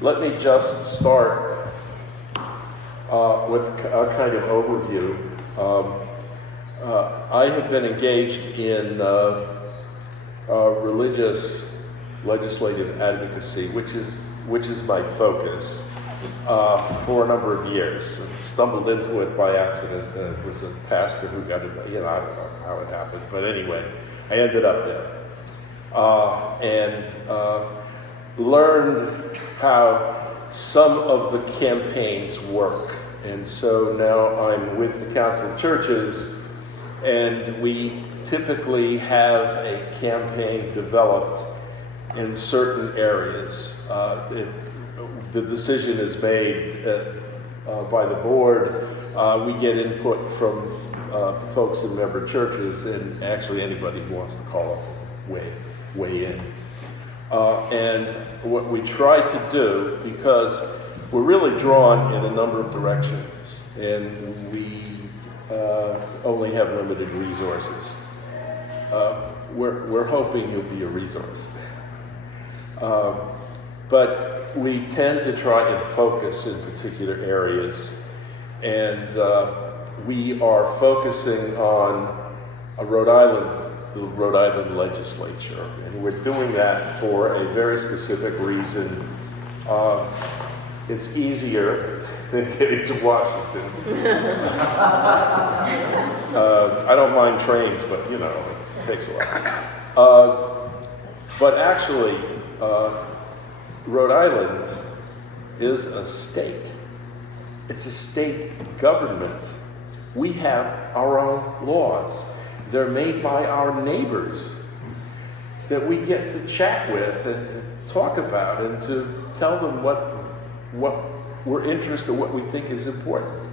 Let me just start with a kind of overview. I have been engaged in religious legislative advocacy, which is my focus, for a number of years. Stumbled into it by accident. It was a pastor who got it. I don't know how it happened, but anyway, I ended up there and learned how some of the campaigns work. And so now I'm with the Council of Churches, and we typically have a campaign developed in certain areas. The decision is made by the board. We get input from folks in member churches, and actually anybody who wants to call it weigh in. And what we try to do, because we're really drawn in a number of directions, and we only have limited resources. We're hoping you'll be a resource. But we tend to try and focus in particular areas, and we are focusing on the Rhode Island legislature, and we're doing that for a very specific reason. It's easier than getting to Washington. I don't mind trains, but it takes a while. But actually, Rhode Island is a state. It's a state government. We have our own laws. They're made by our neighbors that we get to chat with and to talk about and to tell them what we're interested in, what we think is important.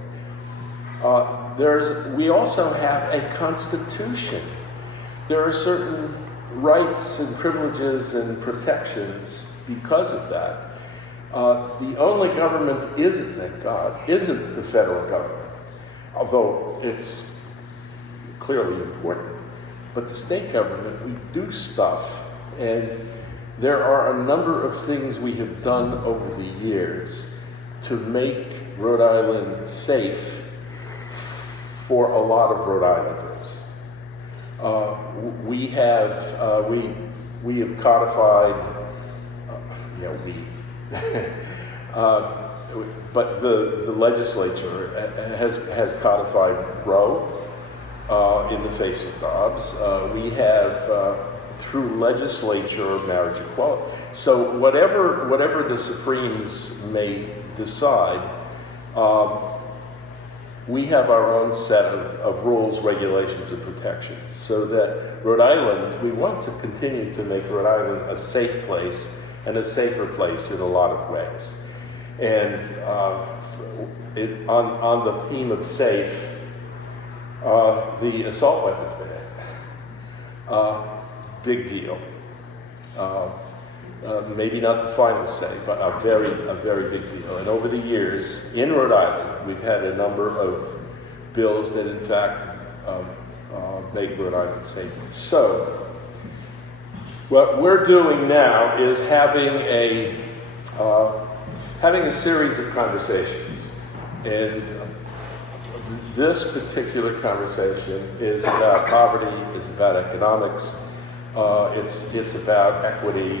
We also have a constitution. There are certain rights and privileges and protections because of that. The only government isn't, thank God, isn't the federal government, although it's clearly important. But the state government, we do stuff, and there are a number of things we have done over the years to make Rhode Island safe for a lot of Rhode Islanders. We have codified, but the legislature has codified Roe in the face of Dobbs. We have through legislature marriage equality. So whatever the Supremes may decide, we have our own set of rules, regulations, and protections, so that Rhode Island, we want to continue to make Rhode Island a safe place and a safer place in a lot of ways. And on the theme of safe, the assault weapons ban, big deal. Maybe not the final say, but a very big deal. And over the years, in Rhode Island, we've had a number of bills that, in fact, make Rhode Island safe. So, what we're doing now is having a series of conversations, and this particular conversation is about poverty, is about economics. It's about equity.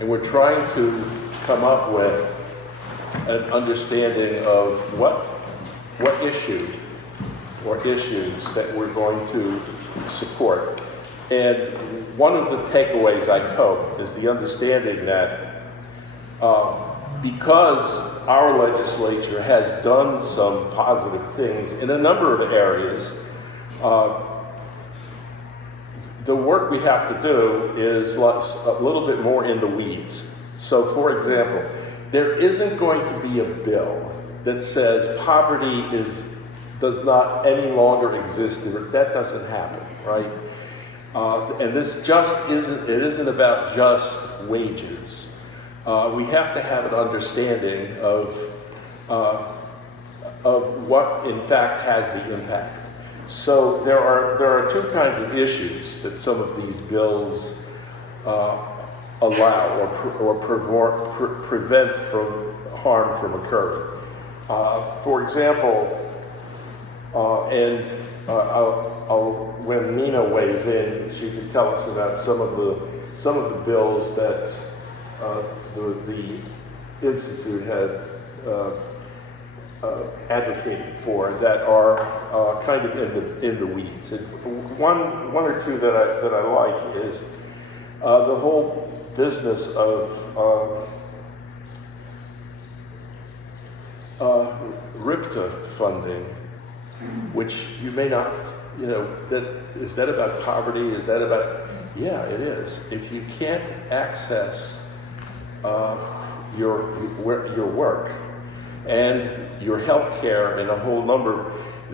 And we're trying to come up with an understanding of what issue or issues that we're going to support. And one of the takeaways, I hope, is the understanding that because our legislature has done some positive things in a number of areas, the work we have to do is a little bit more in the weeds. So, for example, there isn't going to be a bill that says poverty does not any longer exist. That doesn't happen, right? And this isn't about just wages. We have to have an understanding of what, in fact, has the impact. So there are two kinds of issues that some of these bills allow or prevent from harm from occurring. For example, when Nina weighs in, she can tell us about some of the bills that the Institute had advocated for that are kind of in the weeds. And one or two that I like is the whole business of RIPTA funding, which you may not, is that about poverty? Is that about, yeah, it is. If you can't access your work and your health care and a whole number,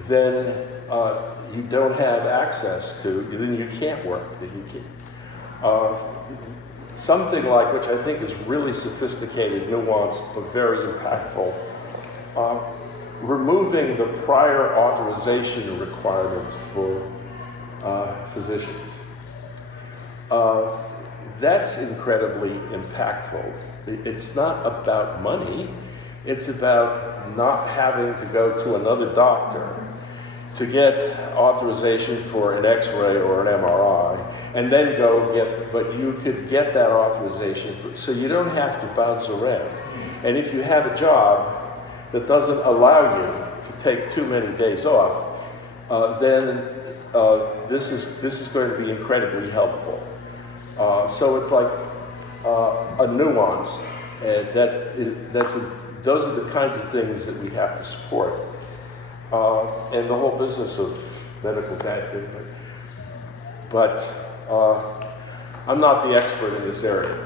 then you don't have access to, then you can't work. Something like, which I think is really sophisticated, nuanced, but very impactful, removing the prior authorization requirements for physicians. That's incredibly impactful. It's not about money. It's about not having to go to another doctor to get authorization for an X-ray or an MRI, and then but you could get that authorization, so you don't have to bounce around. And if you have a job that doesn't allow you to take too many days off, then this is going to be incredibly helpful. So it's like a nuance, and those are the kinds of things that we have to support. And the whole business of medical debt. But I'm not the expert in this area.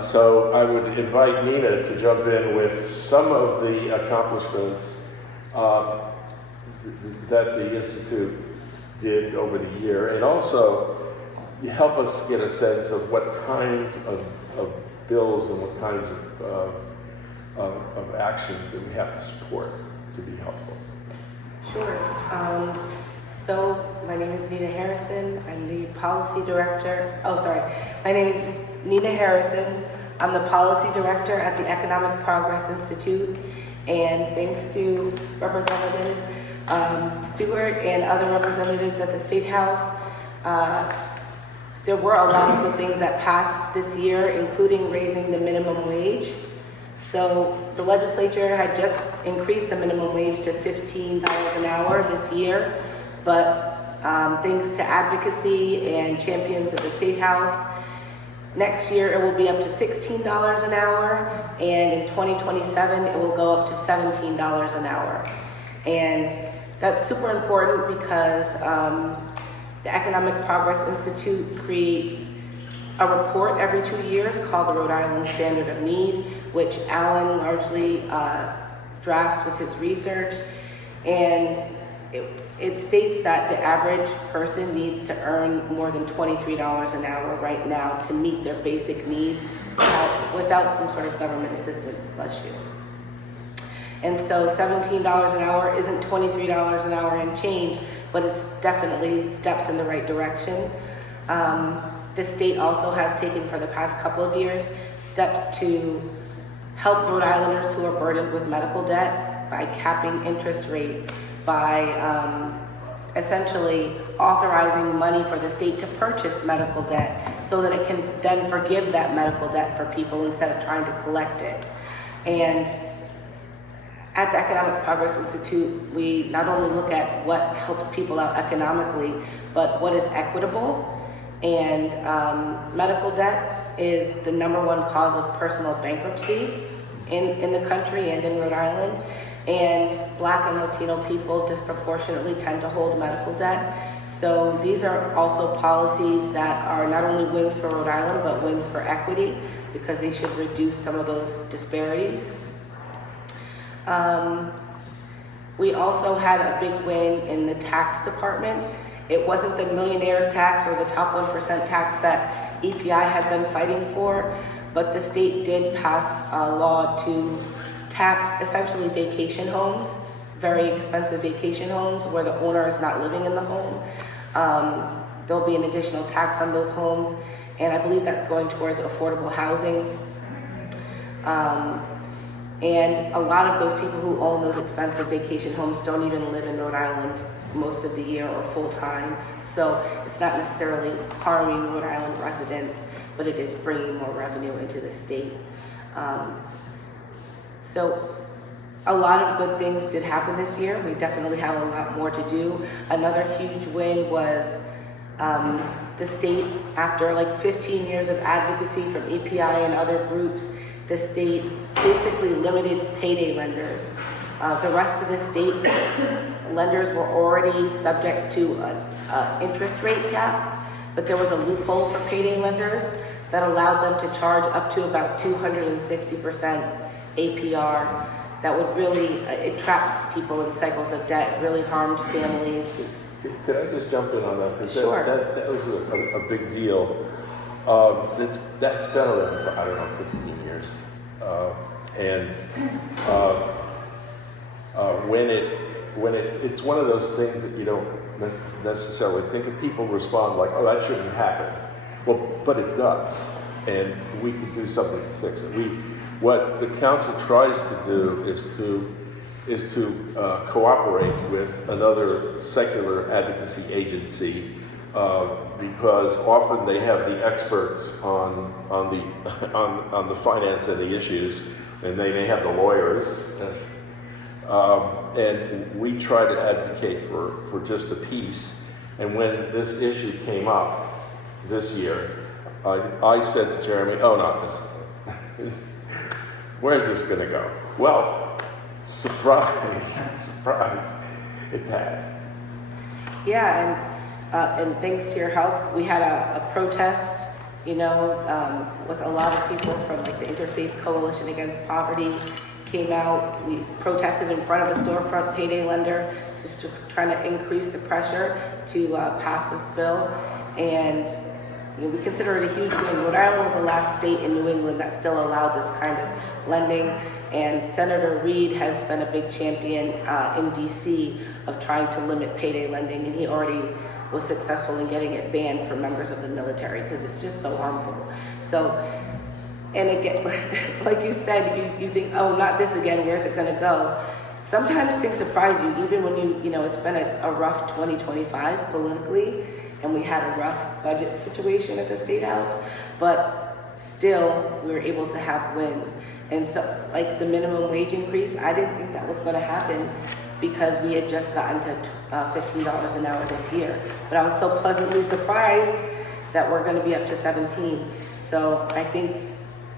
So I would invite Nina to jump in with some of the accomplishments that the Institute did over the year, and also help us get a sense of what kinds of bills and what kinds of actions that we have to support to be helpful. Sure. So my name is Nina Harrison. I'm the policy director. My name is Nina Harrison. I'm the policy director at the Economic Progress Institute. And thanks to Representative Stewart and other representatives at the State House, there were a lot of good things that passed this year, including raising the minimum wage. So the legislature had just increased the minimum wage to $15 an hour this year, but thanks to advocacy and champions at the State House, next year it will be up to $16 an hour, and in 2027 it will go up to $17 an hour. And that's super important because the Economic Progress Institute creates a report every 2 years called the Rhode Island Standard of Need, which Alan largely drafts with his research. And it states that the average person needs to earn more than $23 an hour right now to meet their basic needs without some sort of government assistance, bless you. And so $17 an hour isn't $23 an hour and change, but it's definitely steps in the right direction. The state also has taken for the past couple of years steps to help Rhode Islanders who are burdened with medical debt by capping interest rates, by essentially authorizing money for the state to purchase medical debt so that it can then forgive that medical debt for people instead of trying to collect it. And at the Economic Progress Institute, we not only look at what helps people out economically, but what is equitable. And medical debt is the #1 cause of personal bankruptcy in the country and in Rhode Island. And Black and Latino people disproportionately tend to hold medical debt. So these are also policies that are not only wins for Rhode Island, but wins for equity, because they should reduce some of those disparities. We also had a big win in the tax department. It wasn't the millionaire's tax or the top 1% tax that EPI had been fighting for, but the state did pass a law to tax essentially vacation homes, very expensive vacation homes where the owner is not living in the home. There'll be an additional tax on those homes, and I believe that's going towards affordable housing. And a lot of those people who own those expensive vacation homes don't even live in Rhode Island most of the year or full time. So it's not necessarily harming Rhode Island residents, but it is bringing more revenue into the state. So a lot of good things did happen this year. We definitely have a lot more to do. Another huge win was the state, after like 15 years of advocacy from API and other groups, the state basically limited payday lenders. The rest of the state lenders were already subject to an interest rate cap, but there was a loophole for payday lenders that allowed them to charge up to about 260% APR. That would really, it trapped people in cycles of debt, really harmed families. Could I just jump in on that? Because Sure. that was a big deal. That's been around for, I don't know, 15 years. It's one of those things that you don't necessarily think of. People respond like, oh, that shouldn't happen. Well, but it does. And we can do something to fix it. What the council tries to do is to cooperate with another secular advocacy agency, because often they have the experts on the finance and the issues, and they may have the lawyers, and we try to advocate for just a piece. And when this issue came up this year, I said to Jeremy, "Oh, not this. Where's this going to go?" Well, surprise, it passed. Yeah, and thanks to your help, we had a protest, with a lot of people from like the Interfaith Coalition Against Poverty came out. We protested in front of a storefront payday lender, just trying to increase the pressure to pass this bill. And we consider it a huge win. Rhode Island was the last state in New England that still allowed this kind of lending, and Senator Reed has been a big champion in DC of trying to limit payday lending, and he already was successful in getting it banned for members of the military because it's just so harmful. So, and again, like you said, you think, oh, not this again, where's it gonna go? Sometimes things surprise you, even when it's been a rough 2025 politically, and we had a rough budget situation at the State House, but still we were able to have wins. And so, like the minimum wage increase, I didn't think that was going to happen because we had just gotten to $15 an hour this year. But I was so pleasantly surprised that we're going to be up to 17. So I think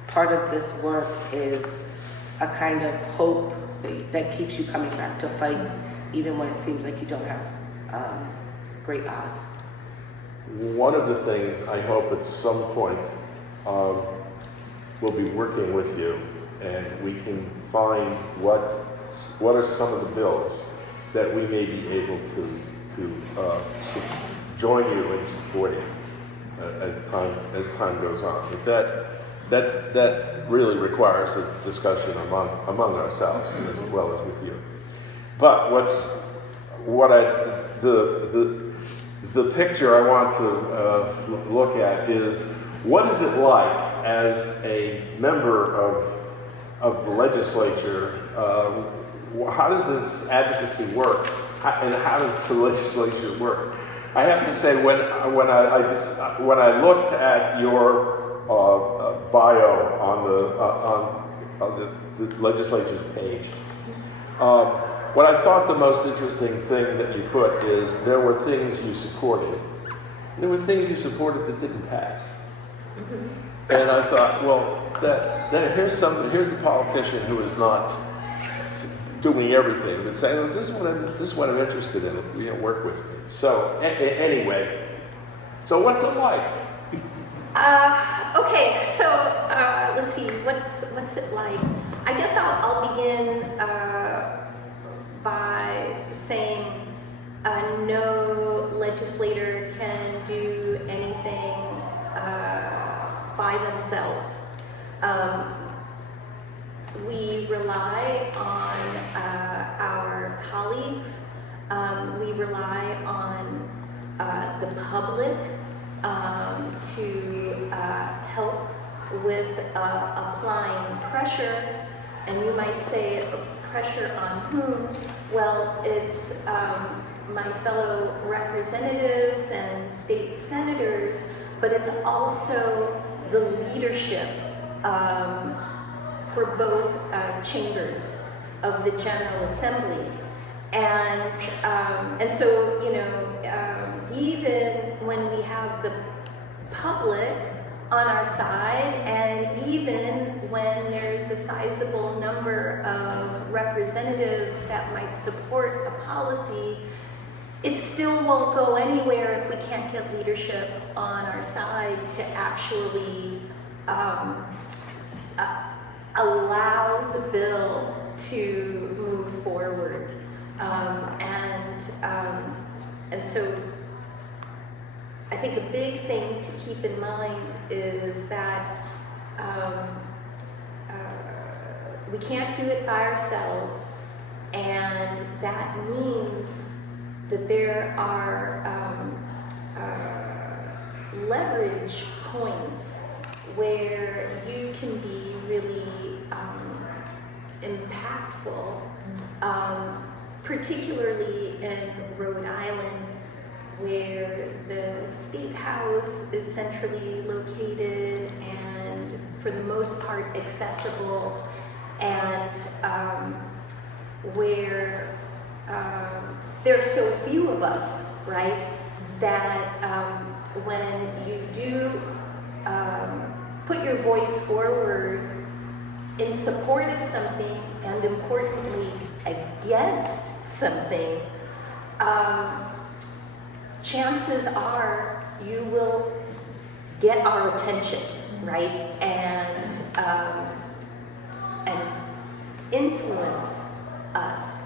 part of this work is a kind of hope that keeps you coming back to fight, even when it seems like you don't have great odds. One of the things I hope at some point we'll be working with you, and we can find what are some of the bills that we may be able to join you in supporting as time goes on. But that really requires a discussion among ourselves as well as with you. But the picture I want to look at is, what is it like as a member of the legislature? How does this advocacy work, and how does the legislature work? I have to say, when I looked at your bio on the legislature's page, what I thought the most interesting thing that you put is there were things you supported. There were things you supported that didn't pass. Mm-hmm. And I thought, well, here's a politician who is not doing everything, but saying, well, this is what I'm interested in. Work with me. So anyway, so what's it like? Okay, so let's see, what's it like? I guess I'll begin by saying no legislator can do anything by themselves. We rely on our colleagues. We rely on the public to help with applying pressure. And you might say, pressure on whom? Well, it's my fellow representatives and state senators, but it's also the leadership for both chambers of the General Assembly. And so, you know, even when we have the public on our side, and even when there's a sizable number of representatives that might support a policy, it still won't go anywhere if we can't get leadership on our side to actually allow the bill to move forward. And so I think a big thing to keep in mind is that we can't do it by ourselves, and that means that there are leverage points where you can be really impactful, particularly in Rhode Island, where the State House is centrally located and for the most part accessible, and where there are so few of us, right, that when you do put your voice forward in support of something, and importantly against something, chances are you will get our attention, right, and influence us.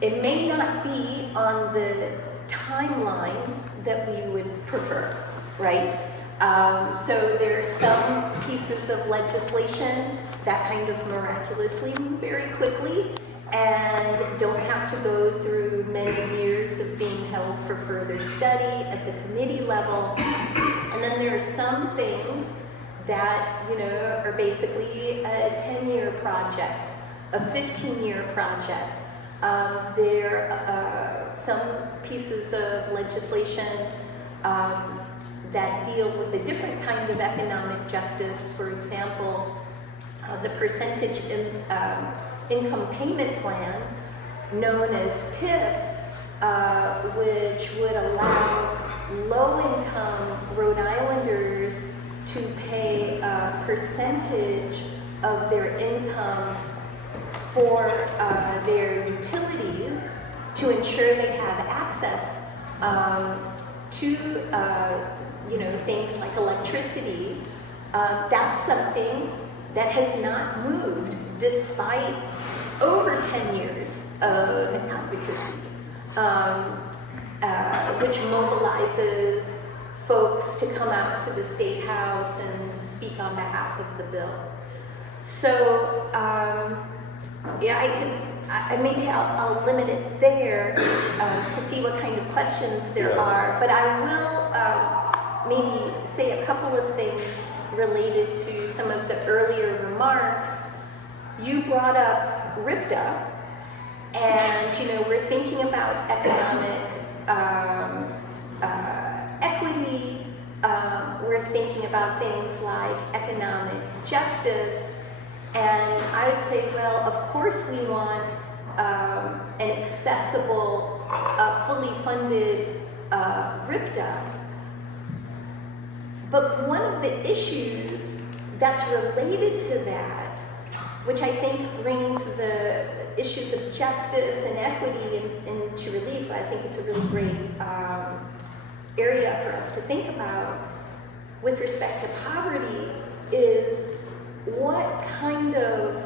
It may not be on the timeline that we would prefer, right? So there are some pieces of legislation that kind of miraculously move very quickly and don't have to go through many years of being held for further study at the committee level. And then there are some things that, you know, are basically a 10-year project, a 15-year project. There are some pieces of legislation that deal with a different kind of economic justice. For example, the percentage income payment plan, known as PIP, which would allow low-income Rhode Islanders to pay a percentage of their income for their utilities to ensure they have access to you know, things like electricity. That's something that has not moved despite over 10 years of advocacy, which mobilizes folks to come out to the State House and speak on behalf of the bill. So, yeah, maybe I'll limit it there to see what kind of questions there are, but I will maybe say a couple of things related to some of the earlier remarks. You brought up RIPTA, and you know, we're thinking about economic equity, we're thinking about things like economic justice, and I would say, well, of course we want an accessible, fully funded RIPTA, but one of the issues that's related to that, which I think brings the issues of justice and equity into relief, I think it's a really great area for us to think about with respect to poverty, is what kind of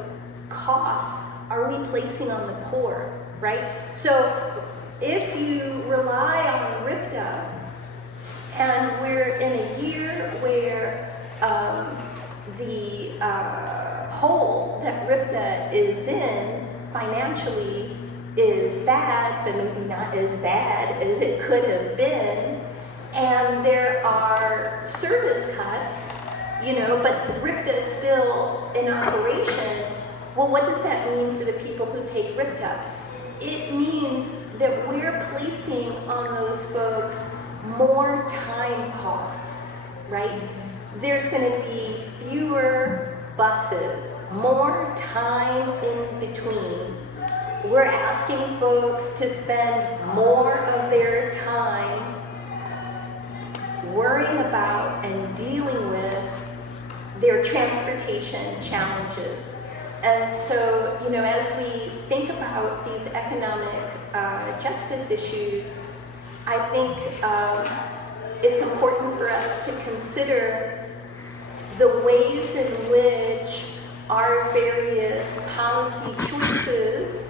costs are we placing on the poor, right? So if you rely on RIPTA, and we're in a year where the hole that RIPTA is in financially is bad, but maybe not as bad as it could have been, and there are service cuts, you know, but RIPTA is still in operation. Well, what does that mean for the people who take RIPTA? It means that we're placing on those folks more time costs, right? There's going to be fewer buses, more time in between. We're asking folks to spend more of their time worrying about and dealing with their transportation challenges. And so, you know, as we think about these economic justice issues, I think it's important for us to consider the ways in which our various policy choices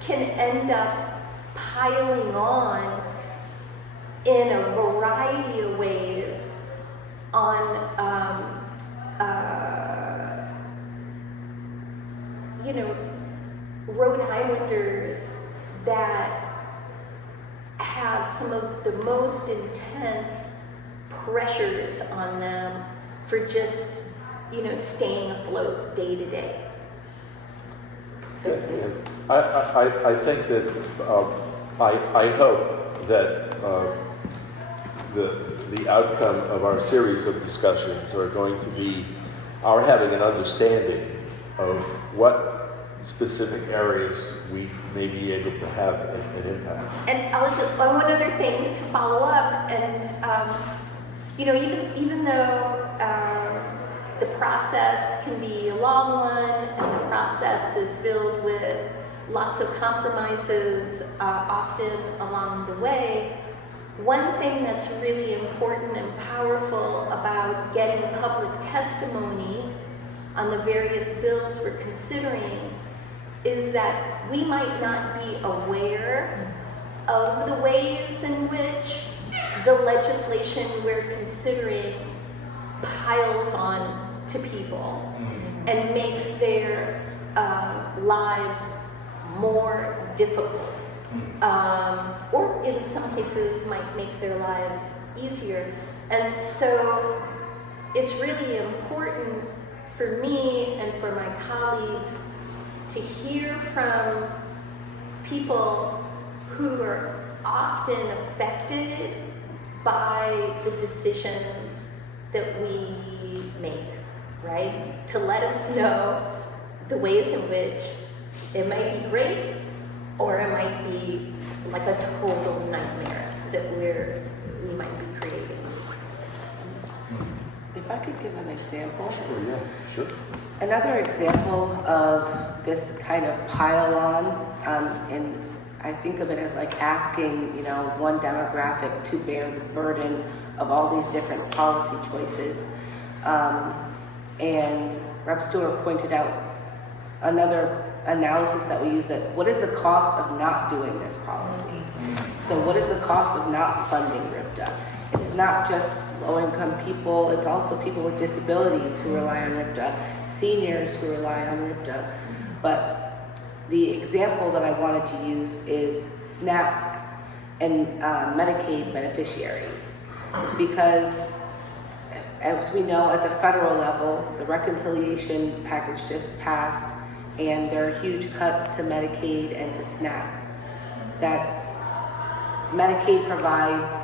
can end up piling on in a variety of ways on, you know, Rhode Islanders that have some of the most intense pressures on them for just, you know, staying afloat day to day. I think that I hope that the outcome of our series of discussions are going to be our having an understanding of what specific areas we may be able to have an impact. And I'll just, one other thing to follow up, and you know, even though the process can be a long one, and the process is filled with lots of compromises often along the way, one thing that's really important and powerful about getting public testimony on the various bills we're considering is that we might not be aware of the ways in which the legislation we're considering piles on to people and makes their lives more difficult, or in some cases might make their lives easier. And so it's really important for me and for my colleagues to hear from people who are often affected by the decisions that we make, right? To let us know the ways in which it might be great or it might be like a total nightmare that we might be creating. If I could give an example. Sure, yeah, sure. Another example of this kind of pile on, and I think of it as like asking, you know, one demographic to bear the burden of all these different policy choices. And Rep. Stewart pointed out another analysis that we use, that what is the cost of not doing this policy? So what is the cost of not funding RIPTA? It's not just low-income people, it's also people with disabilities who rely on RIPTA, seniors who rely on RIPTA. But the example that I wanted to use is SNAP and Medicaid beneficiaries. Because as we know, at the federal level, the reconciliation package just passed, and there are huge cuts to Medicaid and to SNAP. Medicaid provides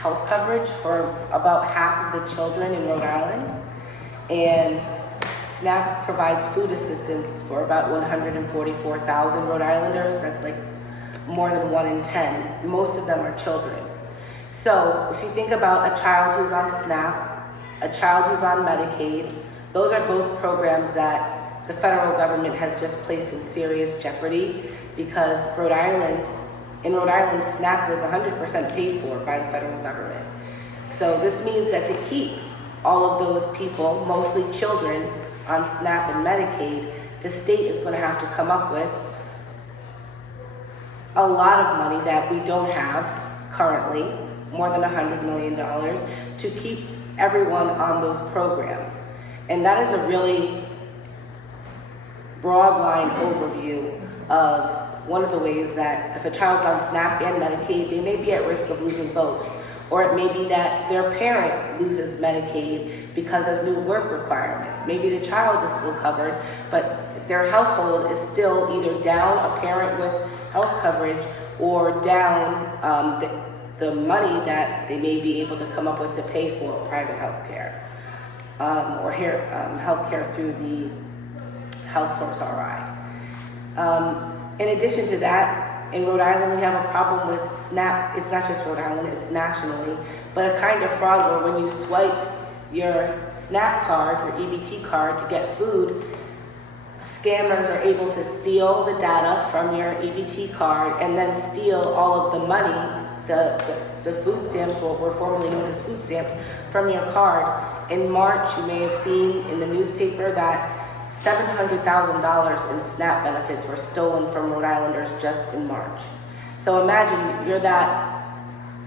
health coverage for about half of the children in Rhode Island, and SNAP provides food assistance for about 144,000 Rhode Islanders. That's like more than 1 in 10. Most of them are children. So if you think about a child who's on SNAP, a child who's on Medicaid, those are both programs that the federal government has just placed in serious jeopardy, because in Rhode Island, SNAP was 100% paid for by the federal government. So this means that to keep all of those people, mostly children, on SNAP and Medicaid, the state is going to have to come up with a lot of money that we don't have currently, more than $100 million, to keep everyone on those programs. And that is a really broad line overview of one of the ways that if a child's on SNAP and Medicaid, they may be at risk of losing both. Or it may be that their parent loses Medicaid because of new work requirements. Maybe the child is still covered, but their household is still either down a parent with health coverage or down the money that they may be able to come up with to pay for private health care or health care through the Health Source RI. In addition to that, in Rhode Island, we have a problem with SNAP. It's not just Rhode Island, it's nationally, but a kind of fraud where when you swipe your SNAP card, your EBT card to get food, scammers are able to steal the data from your EBT card and then steal all of the money, the food stamps, what were formerly known as food stamps, from your card. In March, you may have seen in the newspaper that $700,000 in SNAP benefits were stolen from Rhode Islanders just in March. So imagine you're that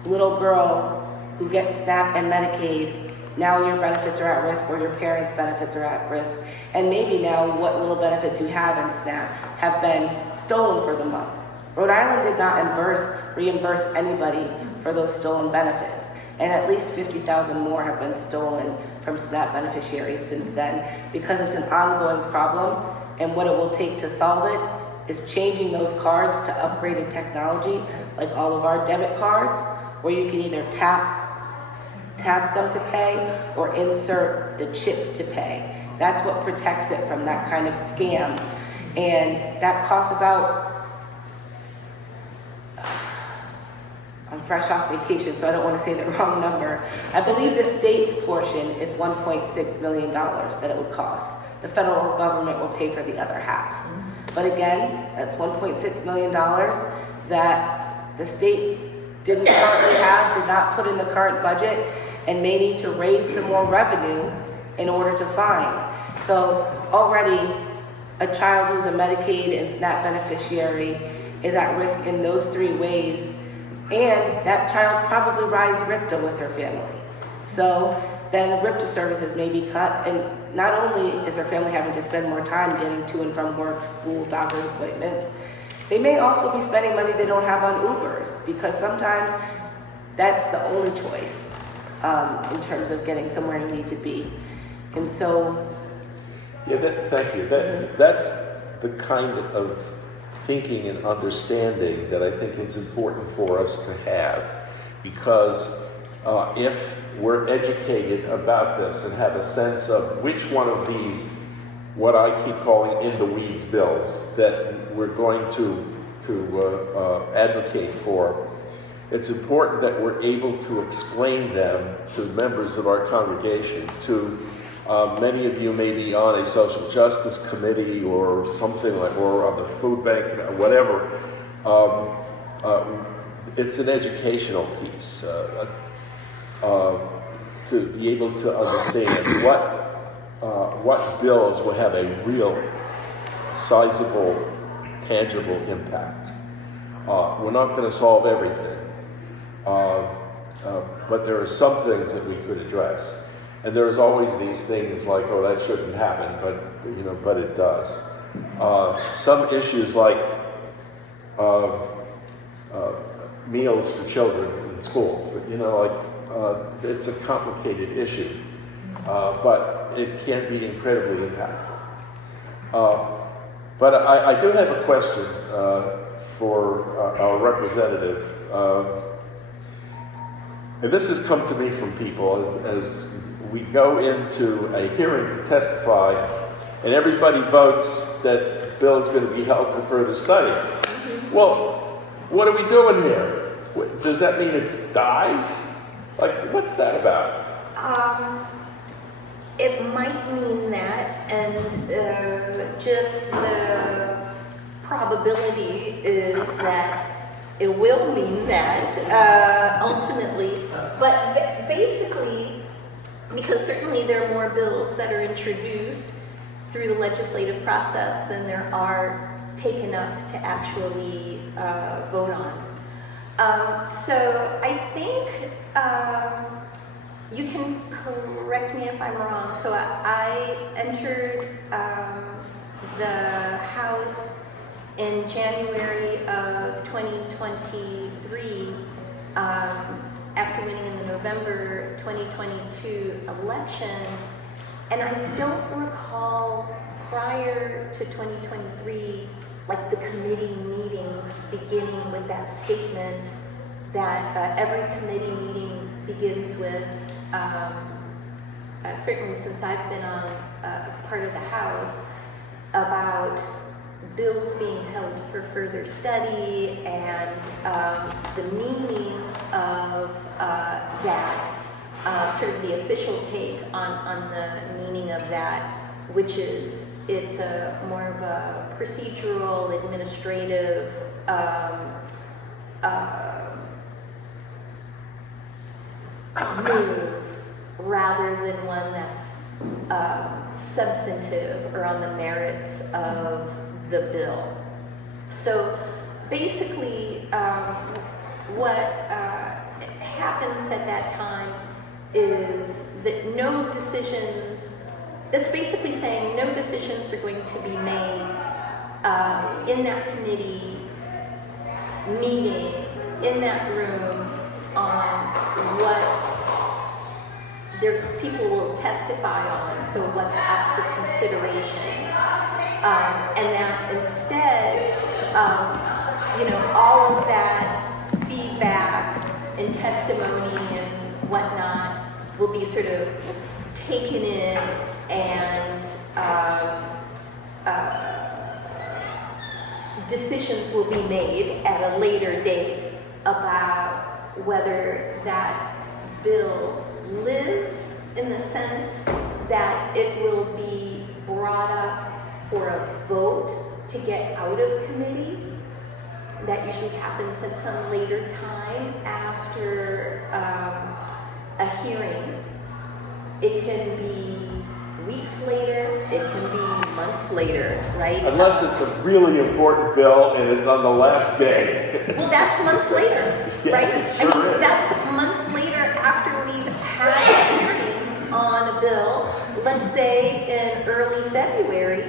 little girl who gets SNAP and Medicaid. Now your benefits are at risk, or your parents' benefits are at risk. And maybe now what little benefits you have in SNAP have been stolen for the month. Rhode Island did not reimburse anybody for those stolen benefits. And at least 50,000 more have been stolen from SNAP beneficiaries since then, because it's an ongoing problem, and what it will take to solve it is changing those cards to upgraded technology, like all of our debit cards, where you can either tap them to pay or insert the chip to pay. That's what protects it from that kind of scam. And that costs about, I'm fresh off vacation, so I don't want to say the wrong number. I believe the state's portion is $1.6 million that it would cost. The federal government will pay for the other half. But again, that's $1.6 million that the state didn't currently have, did not put in the current budget, and may need to raise some more revenue in order to find. So already, a child who's a Medicaid and SNAP beneficiary is at risk in those three ways. And that child probably rides RIPTA with her family. So then RIPTA services may be cut, and not only is her family having to spend more time getting to and from work, school, doctor's appointments, they may also be spending money they don't have on Ubers, because sometimes that's the only choice in terms of getting somewhere you need to be. And so... Yeah, thank you. That's the kind of thinking and understanding that I think it's important for us to have, because if we're educated about this and have a sense of which one of these, what I keep calling in the weeds bills, that we're going to advocate for, it's important that we're able to explain them to members of our congregation, to many of you may be on a social justice committee or something like, or on the food bank, whatever. It's an educational piece to be able to understand what bills will have a real, sizable, tangible impact. We're not going to solve everything, but there are some things that we could address. And there's always these things like, oh, that shouldn't happen, but it does. Some issues like meals for children in school, it's a complicated issue, but it can be incredibly impactful. But I do have a question for our representative. And this has come to me from people as we go into a hearing to testify, and everybody votes that the bill is going to be held for further study. Well, what are we doing here? Does that mean it dies? Like, what's that about? It might mean that, and just the probability is that it will mean that ultimately. But basically, because certainly there are more bills that are introduced through the legislative process than there are taken up to actually vote on. So I think you can correct me if I'm wrong. So I entered the House in January of 2023, after winning in the November 2022 election. And I don't recall prior to 2023, like the committee meetings beginning with that statement that every committee meeting begins with, certainly since I've been on part of the House, about bills being held for further study and the meaning of that, sort of the official take on the meaning of that, which is it's a more of a procedural, administrative move rather than one that's substantive or on the merits of the bill. So basically, what happens at that time is that no decisions, that's basically saying no decisions are going to be made in that committee meeting, in that room, on what people will testify on, so what's up for consideration. And that instead, all of that feedback and testimony and whatnot will be sort of taken in and decisions will be made at a later date about whether that bill lives in the sense that it will be brought up for a vote to get out of committee. That usually happens at some later time after a hearing. It can be weeks later, it can be months later, right? Unless it's a really important bill and it's on the last day. Well, that's months later, right? I mean, that's months later after we've had a hearing on a bill, let's say in early February,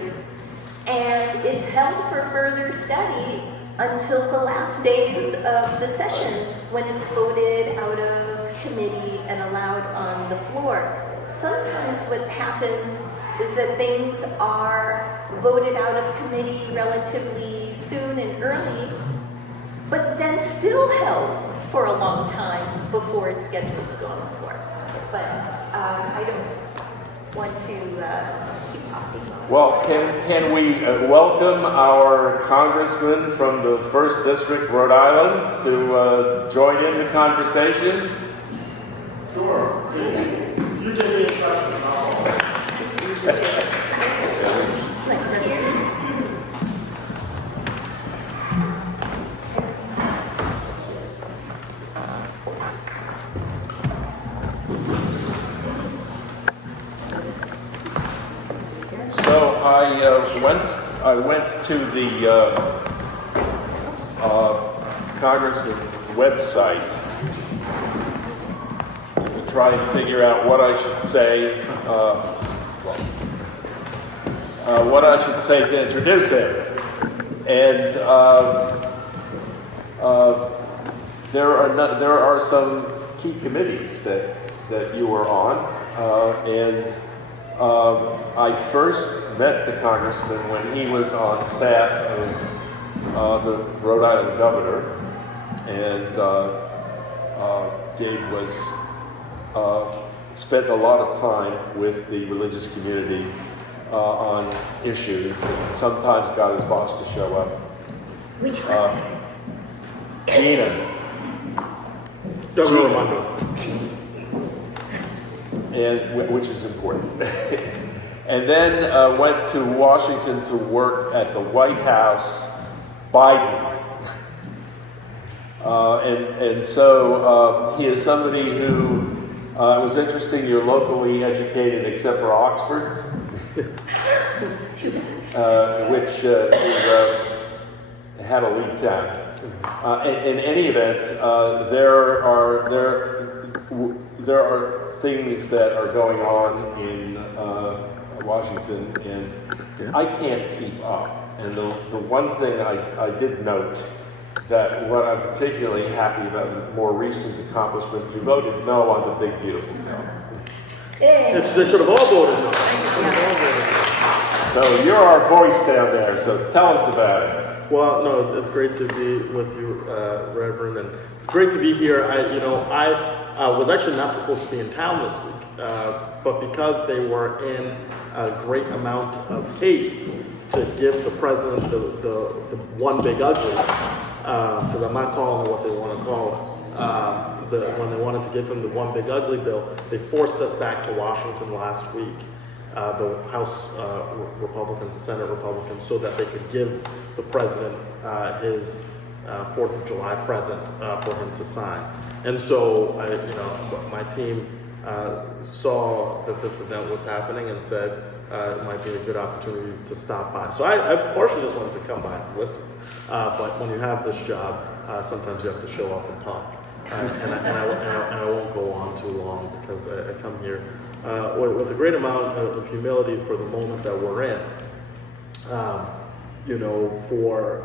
and it's held for further study until the last days of the session when it's voted out of committee and allowed on the floor. Sometimes what happens is that things are voted out of committee relatively soon and early, but then still held for a long time before it's scheduled to go on the floor. But I don't want to keep talking. Well, can we welcome our congressman from the 1st District, Rhode Island, to join in the conversation? Sure. You give me instructions. So I went to the congressman's website to try and figure out what I should say. What I should say to introduce him, and there are some key committees that you are on, and I first met the congressman when he was on staff of the Rhode Island governor, and Gabe spent a lot of time with the religious community on issues, and sometimes got his boss to show up. Which one? Gina. Governor Armando. And which is important. And then went to Washington to work at the White House, Biden. And so he is somebody who was interesting. You're locally educated except for Oxford. Which had a leak down. In any event, there are things that are going on in Washington, and I can't keep up. And the one thing I did note, that what I'm particularly happy about, the more recent accomplishment, you voted no on the big beautiful bill. They should have all voted no. So you're our voice down there, so tell us about it. Well, no, it's great to be with you, Reverend, and great to be here. I was actually not supposed to be in town this week, but because they were in a great amount of haste to give the president the one big ugly, because I'm not calling it what they want to call it. When they wanted to give him the one big ugly bill, they forced us back to Washington last week, the House Republicans, the Senate Republicans, so that they could give the president his 4th of July present for him to sign. And so, my team saw that this event was happening and said it might be a good opportunity to stop by. So I partially just wanted to come by and listen. But when you have this job, sometimes you have to show up and talk. And I won't go on too long because I come here with a great amount of humility for the moment that we're in. For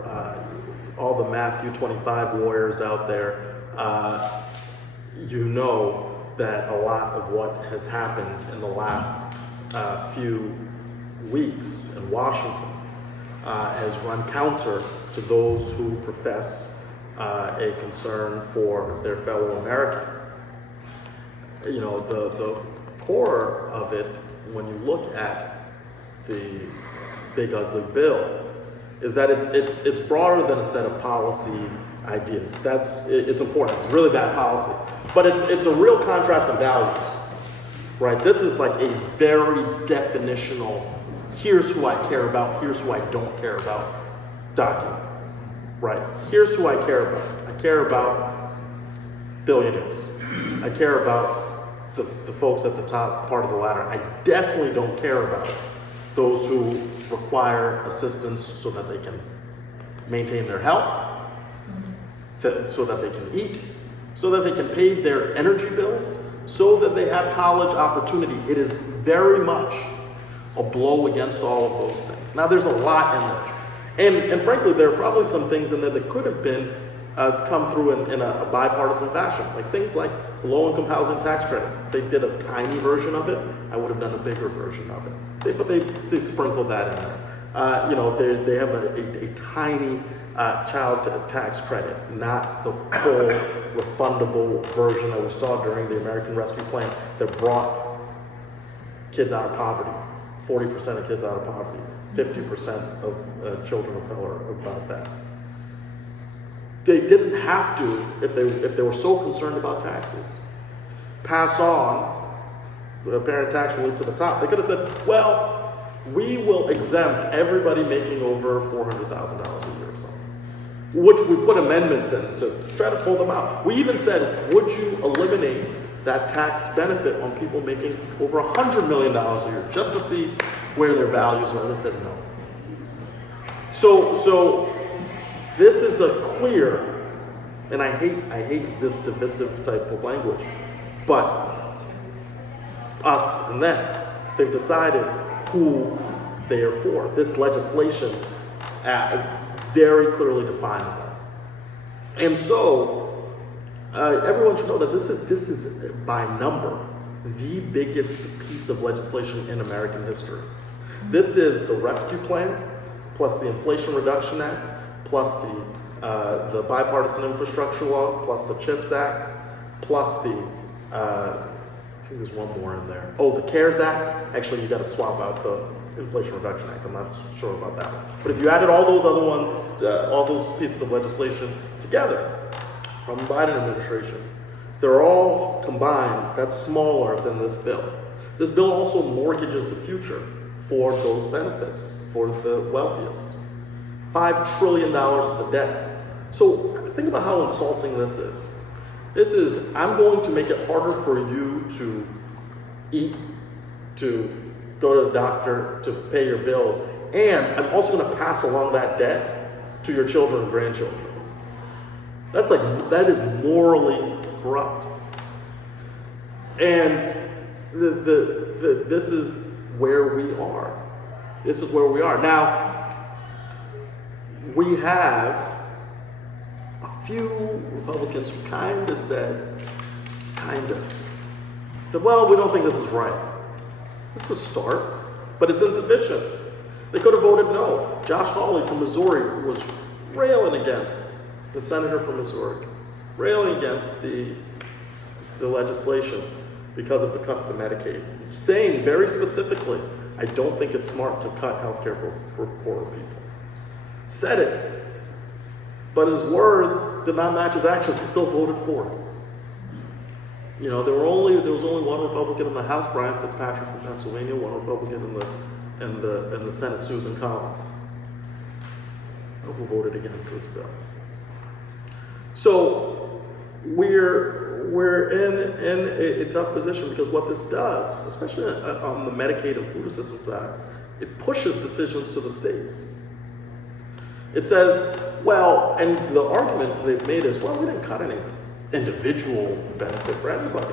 all the Matthew 25 warriors out there, that a lot of what has happened in the last few weeks in Washington has run counter to those who profess a concern for their fellow American. The core of it, when you look at the big ugly bill, is that it's broader than a set of policy ideas. It's important. It's really bad policy, but it's a real contrast of values, right? This is like a very definitional. Here's who I care about. Here's who I don't care about. Document, right? Here's who I care about. I care about billionaires. I care about the folks at the top part of the ladder. I definitely don't care about those who require assistance so that they can maintain their health, so that they can eat, so that they can pay their energy bills, so that they have college opportunity. It is very much a blow against all of those things. Now, there's a lot in there. And frankly, there are probably some things in there that could have been come through in a bipartisan fashion, like things like the low-income housing tax credit. They did a tiny version of it. I would have done a bigger version of it. But they sprinkled that in there. They have a tiny child tax credit, not the full refundable version that we saw during the American Rescue Plan that brought kids out of poverty. 40% of kids out of poverty, 50% of children of color about that. They didn't have to, if they were so concerned about taxes, pass on the parent tax relief to the top. They could have said, well, we will exempt everybody making over $400,000 a year or something, which we put amendments in to try to pull them out. We even said, would you eliminate that tax benefit on people making over $100 million a year, just to see where their values are? They said no. So this is a clear, and I hate this divisive type of language, but us and them, they've decided who they are for. This legislation very clearly defines them. And so everyone should know that this is by number the biggest piece of legislation in American history. This is the Rescue Plan, plus the Inflation Reduction Act, plus the Bipartisan Infrastructure Law, plus the CHIPS Act, plus the I think there's one more in there. Oh, the CARES Act. Actually, you got to swap out the Inflation Reduction Act. I'm not sure about that one. But if you added all those other ones, all those pieces of legislation together from the Biden administration, they're all combined. That's smaller than this bill. This bill also mortgages the future for those benefits for the wealthiest. $5 trillion of debt. So think about how insulting this is. This is, I'm going to make it harder for you to eat, to go to the doctor, to pay your bills, and I'm also going to pass along that debt to your children and grandchildren. That is morally corrupt. And this is where we are. This is where we are. Now, we have a few Republicans who kind of said, well, we don't think this is right. It's a start, but it's insufficient. They could have voted no. Josh Hawley from Missouri was railing against, the senator from Missouri, railing against the legislation because of the cuts to Medicaid, saying very specifically, I don't think it's smart to cut health care for poorer people. Said it, but his words did not match his actions. He still voted for it. You know, there was only one Republican in the House, Brian Fitzpatrick from Pennsylvania, one Republican in the Senate, Susan Collins, who voted against this bill. So we're in a tough position because what this does, especially on the Medicaid and food assistance side, it pushes decisions to the states. It says, well, and the argument they've made is, well, we didn't cut any individual benefit for everybody.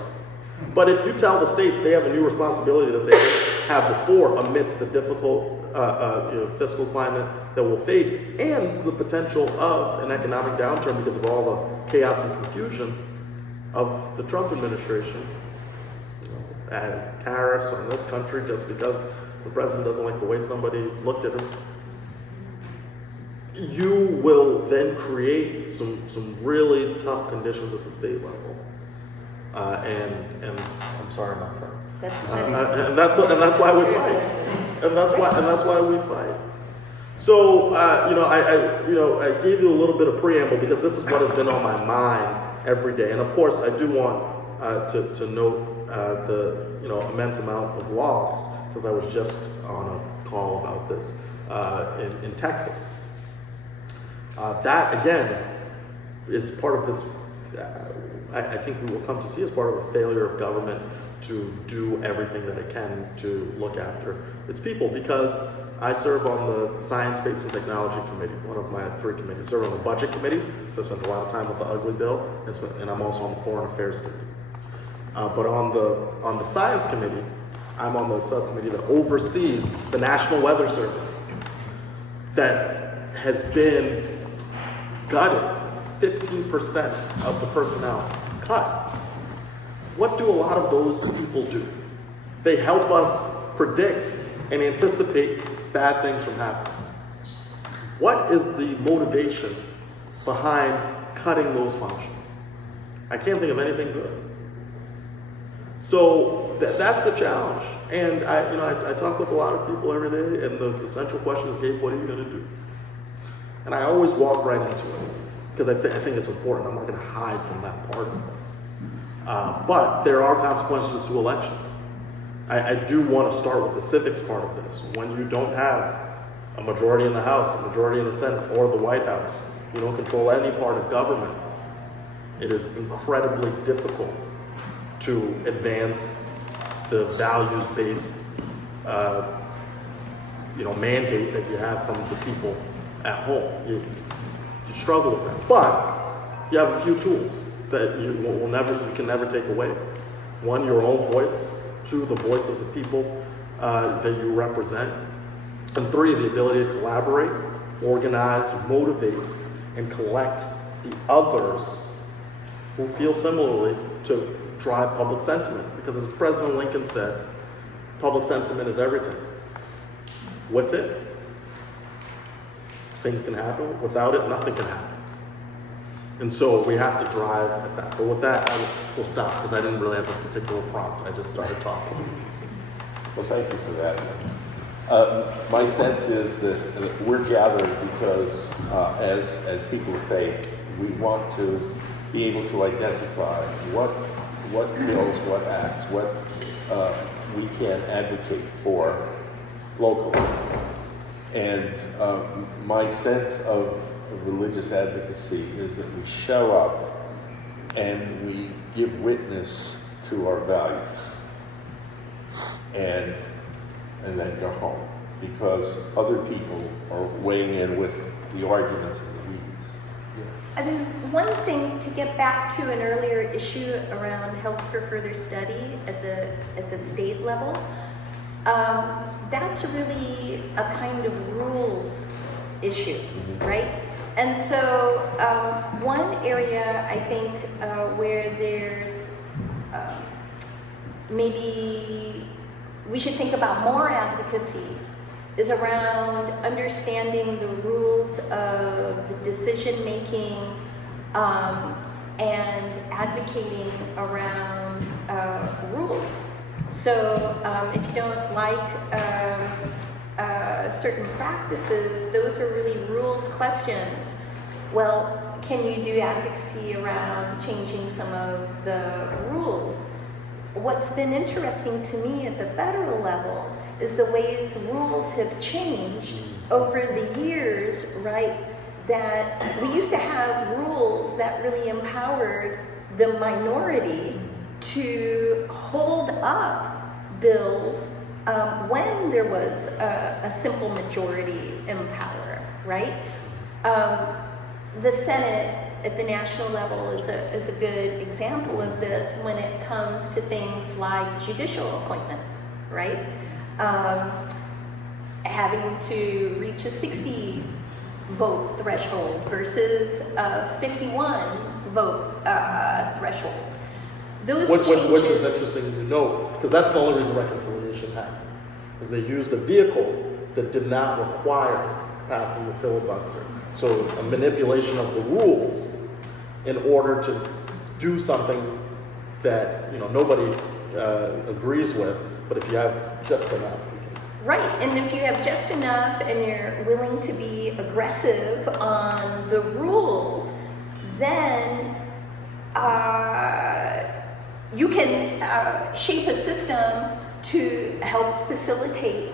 But if you tell the states they have a new responsibility that they didn't have before amidst the difficult fiscal climate that we'll face and the potential of an economic downturn because of all the chaos and confusion of the Trump administration, adding tariffs on this country just because the president doesn't like the way somebody looked at him, you will then create some really tough conditions at the state level, and I'm sorry, my friend. And that's why we fight, and that's why we fight. So I gave you a little bit of preamble because this is what has been on my mind every day, and of course I do want to note the immense amount of loss because I was just on a call about this in Texas. That, again, is part of this, I think we will come to see as part of a failure of government to do everything that it can to look after its people, because I serve on the Science, Space, and Technology Committee, one of my 3 committees. I serve on the Budget Committee, so I spent a lot of time with the ugly bill, and I'm also on the Foreign Affairs Committee. But on the Science Committee, I'm on the subcommittee that oversees the National Weather Service that has been gutted, 15% of the personnel cut. What do a lot of those people do? They help us predict and anticipate bad things from happening. What is the motivation behind cutting those functions? I can't think of anything good. So that's the challenge. And I talk with a lot of people every day, and the central question is, Gabe, what are you going to do? And I always walk right into it because I think it's important. I'm not going to hide from that part of this. But there are consequences to elections. I do want to start with the civics part of this. When you don't have a majority in the House, a majority in the Senate, or the White House, you don't control any part of government, it is incredibly difficult to advance the values-based mandate that you have from the people at home. You struggle with that, but you have a few tools that you can never take away. 1, your own voice. 2, the voice of the people that you represent. And 3, the ability to collaborate, organize, motivate, and collect the others who feel similarly to drive public sentiment. Because as President Lincoln said, public sentiment is everything. With it, things can happen. Without it, nothing can happen. And so we have to drive at that. But with that, I will stop because I didn't really have a particular prompt. I just started talking. Well, thank you for that. My sense is that we're gathered because as people of faith, we want to be able to identify what bills, what acts, what we can advocate for locally. And my sense of religious advocacy is that we show up and we give witness to our values and then go home, because other people are weighing in with the arguments and the reasons. And then one thing, to get back to an earlier issue around help for further study at the state level, that's really a kind of rules issue, right? And so one area I think where there's maybe we should think about more advocacy is around understanding the rules of decision making and advocating around rules. So if you don't like certain practices, those are really rules questions. Well, can you do advocacy around changing some of the rules? What's been interesting to me at the federal level is the ways rules have changed over the years, right? That we used to have rules that really empowered the minority to hold up bills when there was a simple majority in power, right? The Senate at the national level is a good example of this when it comes to things like judicial appointments, right? Having to reach a 60 vote threshold versus a 51 vote threshold. Those Which changes, is interesting to note, because that's the only reason reconciliation happened, is they used a vehicle that did not require passing the filibuster. So a manipulation of the rules in order to do something that nobody agrees with, but if you have just enough, you can. right, and if you have just enough and you're willing to be aggressive on the rules, then you can shape a system to help facilitate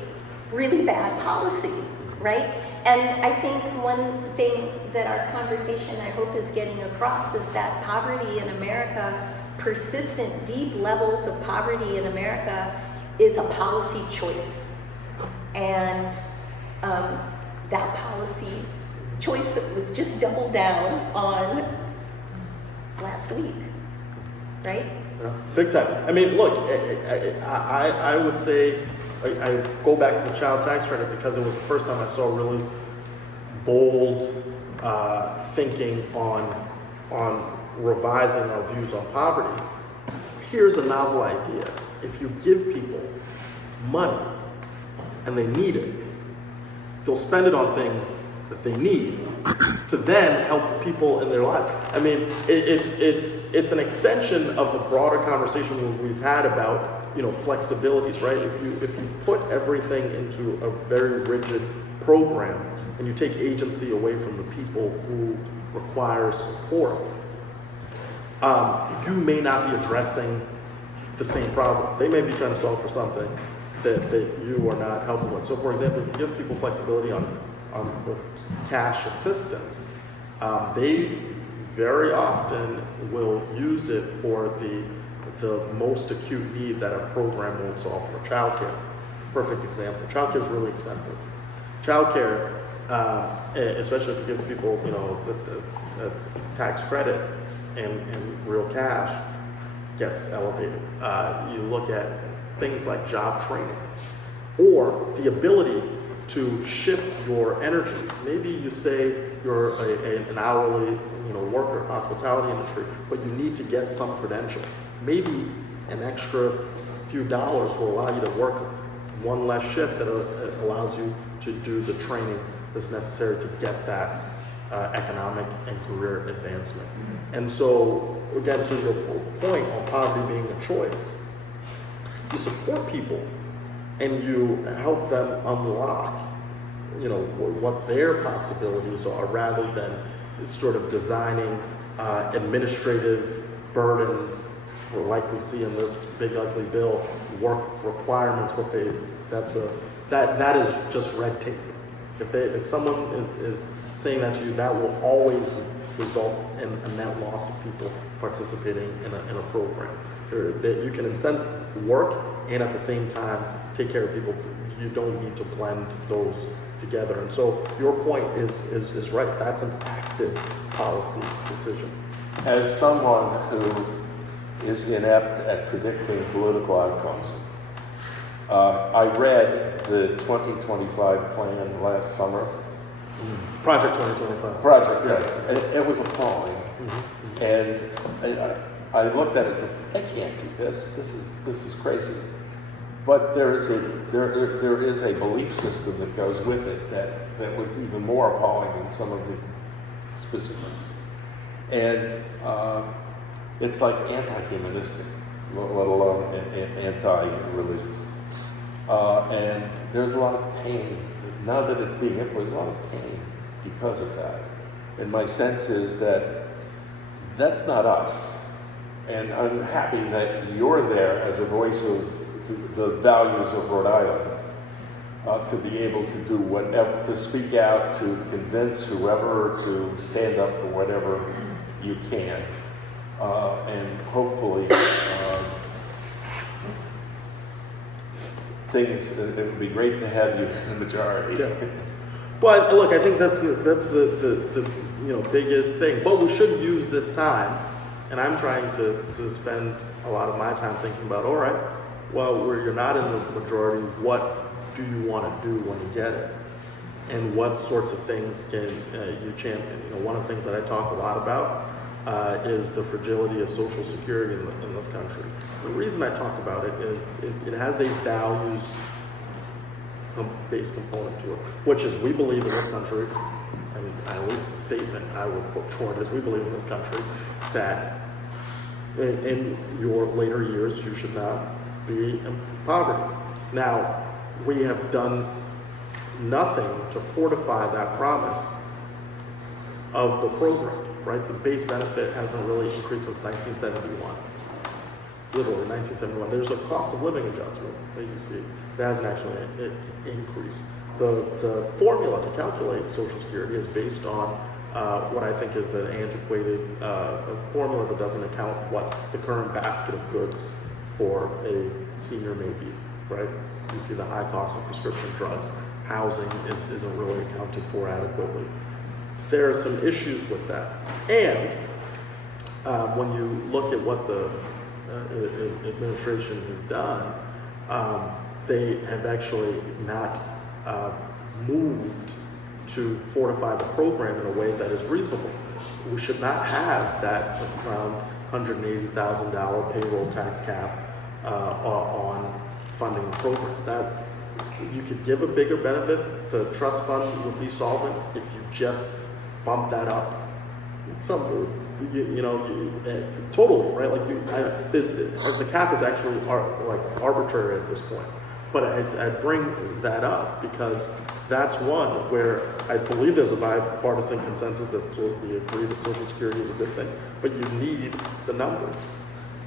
really bad policy, right? And I think one thing that our conversation, I hope, is getting across is that poverty in America, persistent, deep levels of poverty in America, is a policy choice. And that policy choice was just doubled down on last week, right? Yeah, big time. I mean, look, I would say, I go back to the child tax credit because it was the first time I saw really bold thinking on revising our views on poverty. Here's a novel idea. If you give people money and they need it, they'll spend it on things that they need to then help the people in their lives. I mean, it's an extension of the broader conversation we've had about flexibilities, right? If you put everything into a very rigid program and you take agency away from the people who require support, you may not be addressing the same problem. They may be trying to solve for something that you are not helping with. So, for example, if you give people flexibility on with cash assistance, they very often will use it for the most acute need that a program won't solve for. Childcare, perfect example. Childcare is really expensive. Childcare, especially if you give people, the tax credit and real cash, gets elevated. You look at things like job training, or the ability to shift your energy. Maybe you say you're an hourly, worker, hospitality industry, but you need to get some credential. Maybe an extra few dollars will allow you to work one less shift that allows you to do the training that's necessary to get that economic and career advancement. And so, again, to your point on poverty being a choice, you support people and you help them unlock, what their possibilities are, rather than sort of designing administrative burdens, or like we see in this big ugly bill, work requirements. That is just red tape. If someone is saying that to you, that will always result in a net loss of people participating in a program. That you can incent work and at the same time take care of people. You don't need to blend those together. And so your point is right. That's an active policy decision. As someone who is inept at predicting political outcomes, I read the 2025 plan last summer, Project 2025. Project, yes. And it was appalling. And I looked at it and said, I can't do this. This is crazy. But there is a belief system that goes with it that was even more appalling than some of the specifics. And it's like anti-humanistic, let alone anti-religious. And there's a lot of pain. Now that it's being implemented, there's a lot of pain because of that. And my sense is that that's not us. And I'm happy that you're there as a voice of the values of Rhode Island, to be able to do whatever, to speak out, to convince whoever, to stand up for whatever you can. And hopefully, it would be great to have you in the majority. Yeah. But look, I think that's the biggest thing. But we should use this time, and I'm trying to spend a lot of my time thinking about, all right, well, where you're not in the majority, what do you want to do when you get it? And what sorts of things can you champion? One of the things that I talk a lot about is the fragility of Social Security in this country. The reason I talk about it is it has a values-based component to it, which is we believe in this country, and at least the statement I would put forward is we believe in this country that in your later years you should not be in poverty. Now, we have done nothing to fortify that promise of the program, right? The base benefit hasn't really increased since 1971. Literally 1971. There's a cost of living adjustment that you see that hasn't actually increased. The formula to calculate Social Security is based on what I think is an antiquated formula that doesn't account what the current basket of goods for a senior may be, right? You see the high cost of prescription drugs. Housing isn't really accounted for adequately. There are some issues with that. And when you look at what the administration has done, they have actually not moved to fortify the program in a way that is reasonable. We should not have that around $180,000 payroll tax cap on funding the program. That you could give a bigger benefit. The trust fund would be solvent if you just bump that up. Totally, right? Like the cap is actually arbitrary at this point. But I bring that up because that's one where I believe there's a bipartisan consensus that we agree that Social Security is a good thing. But you need the numbers.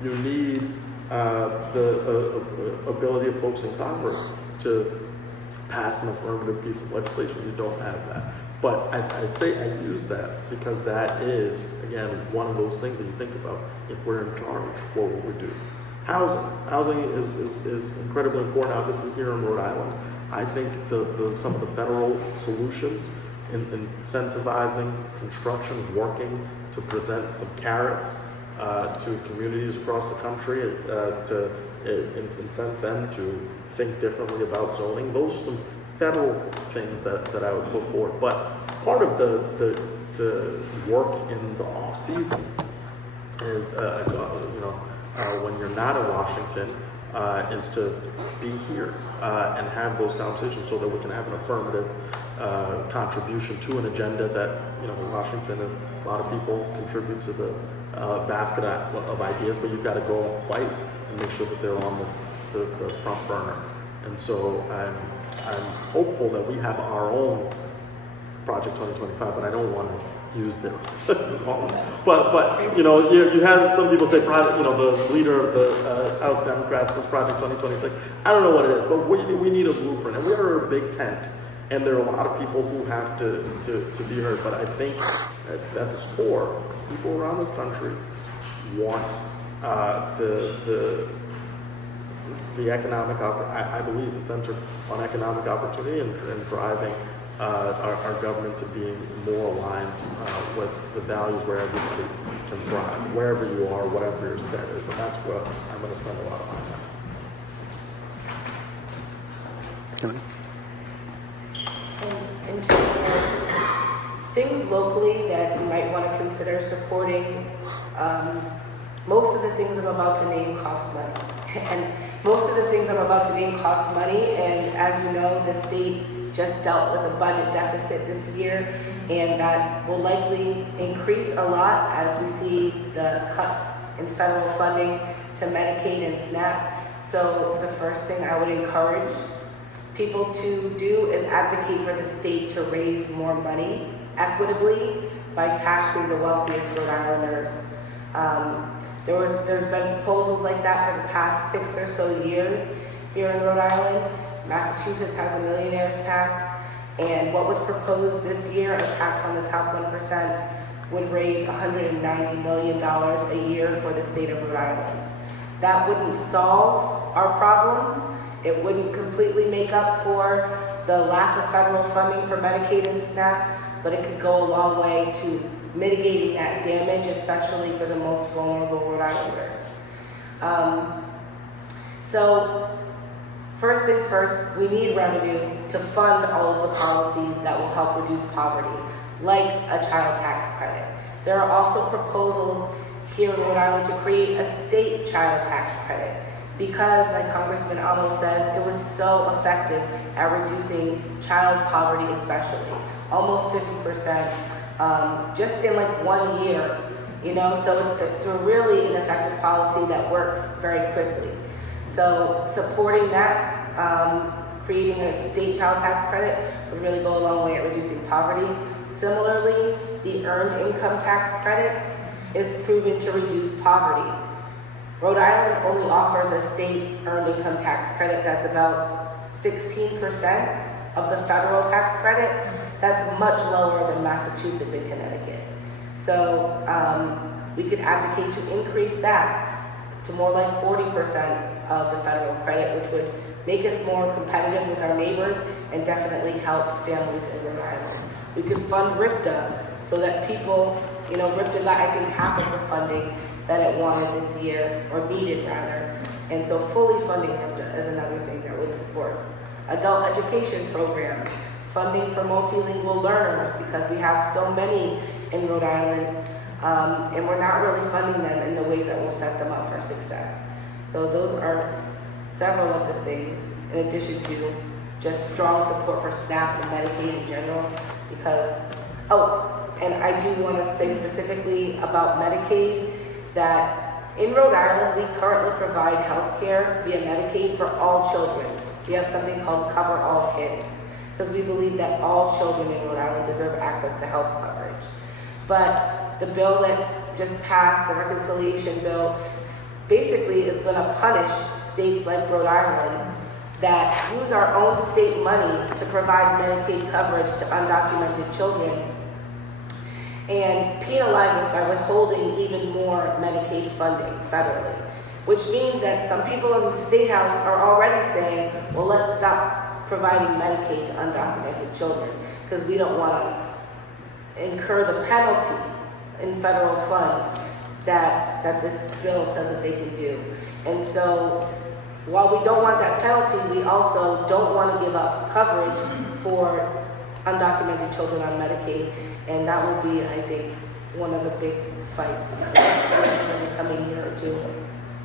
You need the ability of folks in Congress to pass an affirmative piece of legislation. You don't have that. But I use that because that is, again, one of those things that you think about. If we're in charge, what will we do? Housing is incredibly important, obviously, here in Rhode Island. I think some of the federal solutions in incentivizing construction, working to present some carrots to communities across the country to incent them to think differently about zoning. Those are some federal things that I would put forward. But part of the work in the off season is when you're not in Washington is to be here and have those conversations so that we can have an affirmative contribution to an agenda that Washington is, a lot of people contribute to the basket of ideas, but you've got to go and fight and make sure that they're on the front burner. And so I'm hopeful that we have our own Project 2025, but I don't want to use them. but you have some people say the leader of the House Democrats says Project 2026. I don't know what it is, but we need a blueprint, and we are a big tent, and there are a lot of people who have to be heard. But I think at its core, people around this country want the economic I believe is centered on economic opportunity and driving our government to being more aligned with the values where everybody can thrive, wherever you are, whatever your status, and that's where I'm going to spend a lot of my time. In terms of things locally that you might want to consider supporting. Most of the things I'm about to name cost money. And most of the things I'm about to name cost money. And as you know, the state just dealt with a budget deficit this year, and that will likely increase a lot as we see the cuts in federal funding to Medicaid and SNAP. So the first thing I would encourage people to do is advocate for the state to raise more money equitably by taxing the wealthiest Rhode Islanders. There's been proposals like that for the past 6 or so years here in Rhode Island. Massachusetts has a millionaire's tax, and what was proposed this year, a tax on the top 1%, would raise $190 million a year for the state of Rhode Island. That wouldn't solve our problems. It wouldn't completely make up for the lack of federal funding for Medicaid and SNAP, but it could go a long way to mitigating that damage, especially for the most vulnerable Rhode Islanders. So first things first, we need revenue to fund all of the policies that will help reduce poverty, like a child tax credit. There are also proposals here in Rhode Island to create a state child tax credit because, like Congressman Amos said, it was so effective at reducing child poverty especially, almost 50%. Just in like 1 year, so it's a really an effective policy that works very quickly. So supporting that, creating a state child tax credit would really go a long way at reducing poverty. Similarly, the earned income tax credit is proven to reduce poverty. Rhode Island only offers a state earned income tax credit that's about 16% of the federal tax credit. That's much lower than Massachusetts and Connecticut. So we could advocate to increase that to more like 40% of the federal credit, which would make us more competitive with our neighbors and definitely help families in Rhode Island. We could fund RIPTA so that people, RIPTA got, I think, half of the funding that it wanted this year, or needed rather. And so fully funding RIPTA is another thing that would support adult education programs, funding for multilingual learners, because we have so many in Rhode Island, and we're not really funding them in the ways that will set them up for success. So those are several of the things, in addition to just strong support for SNAP and Medicaid in general, because, and I do want to say specifically about Medicaid, that in Rhode Island, we currently provide health care via Medicaid for all children. We have something called Cover All Kids, because we believe that all children in Rhode Island deserve access to health coverage. But the bill that just passed, the reconciliation bill, basically is going to punish states like Rhode Island that use our own state money to provide Medicaid coverage to undocumented children, and penalize us by withholding even more Medicaid funding federally. Which means that some people in the State House are already saying, well, let's stop providing Medicaid to undocumented children because we don't want to incur the penalty in federal funds that this bill says that they can do. And so while we don't want that penalty, we also don't want to give up coverage for undocumented children on Medicaid. And that will be, I think, one of the big fights in the coming year or two.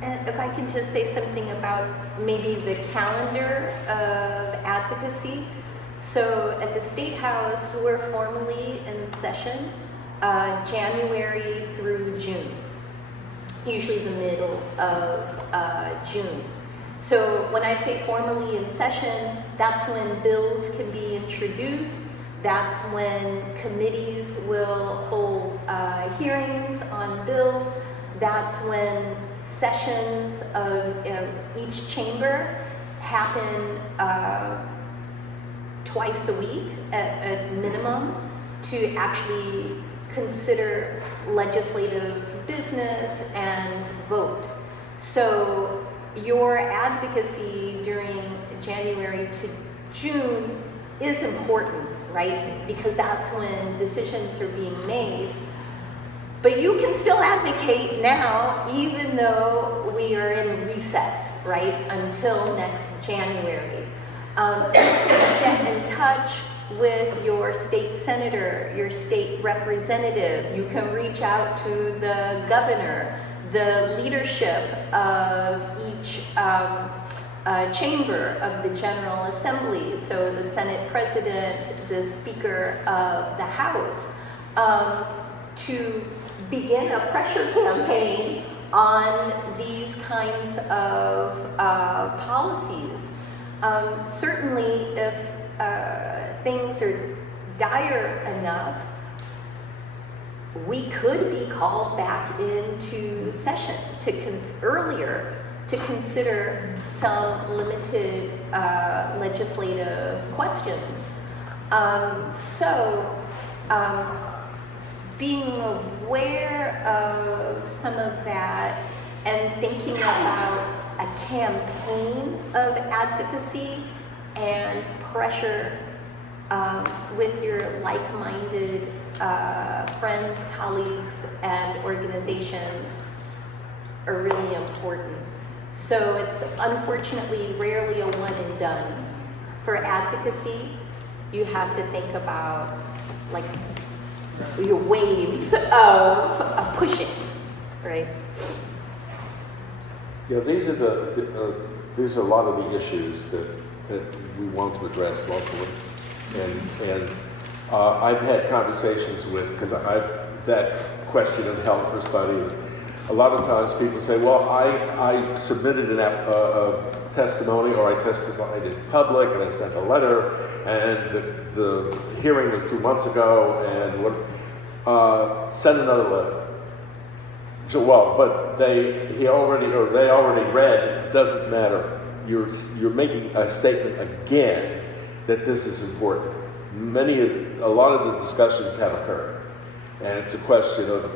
And if I can just say something about maybe the calendar of advocacy. So at the State House, we're formally in session January through June, usually the middle of June. So when I say formally in session, that's when bills can be introduced. That's when committees will hold hearings on bills. That's when sessions of each chamber happen twice a week at minimum to actually consider legislative business and vote. So your advocacy during January to June is important, right? Because that's when decisions are being made. But you can still advocate now, even though we are in recess, right, until next January. Get in touch with your state senator, your state representative. You can reach out to the governor, the leadership of each chamber of the General Assembly, so the Senate President, the Speaker of the House, to begin a pressure campaign on these kinds of policies. Certainly, if things are dire enough, we could be called back into session earlier to consider some limited legislative questions. Being aware of some of that and thinking about a campaign of advocacy and pressure with your like-minded friends, colleagues, and organizations are really important. So it's unfortunately rarely a one and done. For advocacy, you have to think about like your waves of pushing, right? Yeah, these are a lot of the issues that we want to address locally, and I've had conversations with, because that question of health for study. A lot of times people say, well, I submitted a testimony, or I testified in public, and I sent a letter, and the hearing was 2 months ago, and send another letter. So, well, but they already read, it doesn't matter. You're making a statement again that this is important. A lot of the discussions have occurred, and it's a question of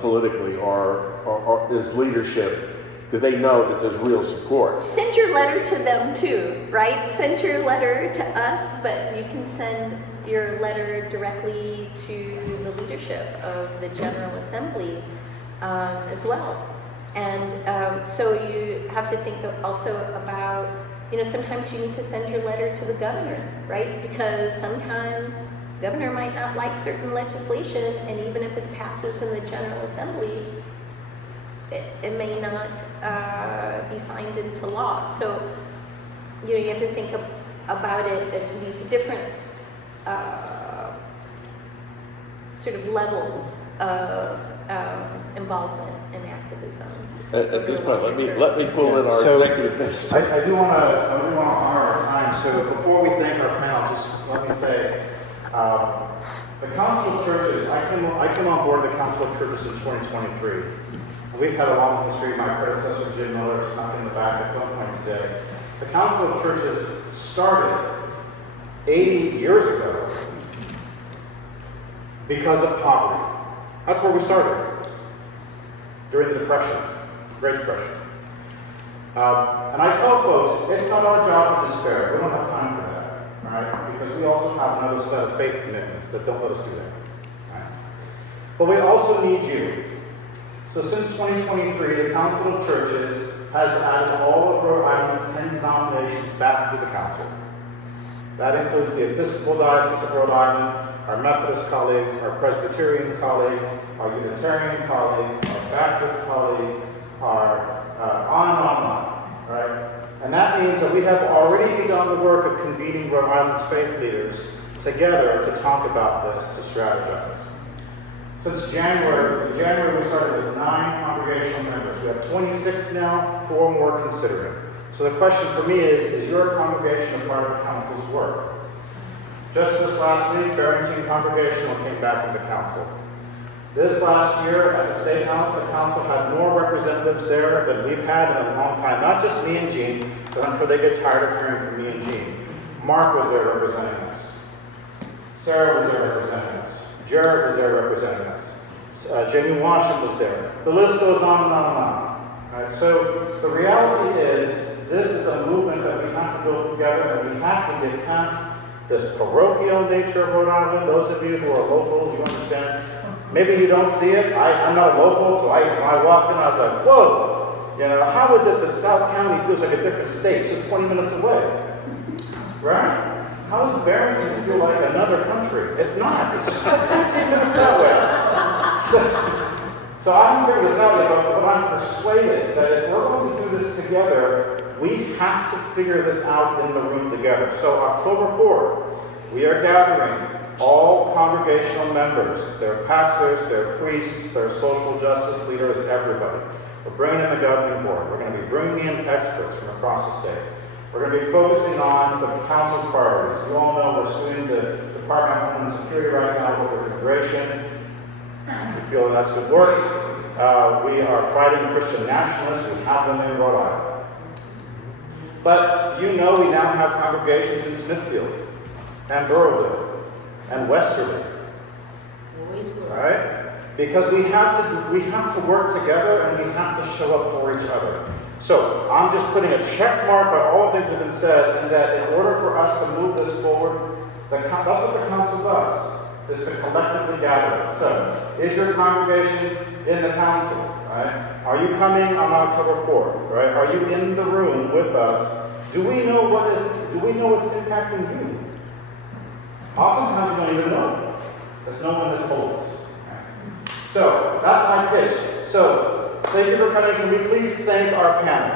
politically, or is leadership, do they know that there's real support? Send your letter to them too, right? Send your letter to us, but you can send your letter directly to the leadership of the General Assembly as well. And so you have to think also about, sometimes you need to send your letter to the governor, right? Because sometimes the governor might not like certain legislation, and even if it passes in the General Assembly, it may not be signed into law. So, you have to think about it at these different sort of levels of involvement in activism. At this point, let me pull in our executive bench. I do want to honor our time. So before we thank our panel, just let me say, the Council of Churches. I came on board the Council of Churches in 2023. We've had a long history. My predecessor Jim Miller snuck in the back at some point today. The Council of Churches started 80 years ago because of poverty. That's where we started during the Depression. Great Depression. And I tell folks, it's not our job to despair. We don't have time for that, right? Because we also have another set of faith commitments that don't let us do that. Right? But we also need you. So since 2023, the Council of Churches has added all of Rhode Island's 10 denominations back to the Council. That includes the Episcopal Diocese of Rhode Island, our Methodist colleagues, our Presbyterian colleagues, our Unitarian colleagues, our Baptist colleagues, our on and on, right? And that means that we have already begun the work of convening Rhode Island's faith leaders together to talk about this, to strategize. Since January, in January we started with 9 congregational members. We have 26 now, 4 more considering. So the question for me is your congregation a part of the council's work? Just this last week, Barrington Congregational came back into council. This last year at the State House, the council had more representatives there than we've had in a long time. Not just me and Gene, but I'm sure they get tired of hearing from me and Gene. Mark was there representing us. Sarah was there representing us. Jared was there representing us. Jamie Washington was there. The list goes on and on and on. Right? So the reality is, this is a movement that we have to build together, and we have to get past this parochial nature of Rhode Island. Those of you who are locals, you understand. Maybe you don't see it. I'm not a local, so when I walked in, I was like, whoa! How is it that South County feels like a different state? It's just 20 minutes away. Right? how does Barrington feel like another country? It's not. It's just like 15 minutes that way. So I haven't figured this out yet, but I'm persuaded that if we're going to do this together, we have to figure this out in the room together. So October 4th, we are gathering all congregational members, their pastors, their priests, their social justice leaders, everybody. We're bringing in the governing board. We're going to be bringing in experts from across the state. We're going to be focusing on the council priorities. You all know we're suing the Department of Homeland Security right now over immigration. We feel that's good work. We are fighting Christian nationalists. We have them in Rhode Island. But you know we now have congregations in Smithfield and Burrowville and Westerly. All right? Because we have to work together and we have to show up for each other. So I'm just putting a check mark on all the things that have been said, and that in order for us to move this forward, that's what the council does, is to collectively gather. So is your congregation in the council? Right? Are you coming on October 4th? Right? Are you in the room with us? Do we know what's impacting you? Oftentimes we don't even know. Because no one has told us. So that's my pitch. So thank you for coming. Can we please thank our panel?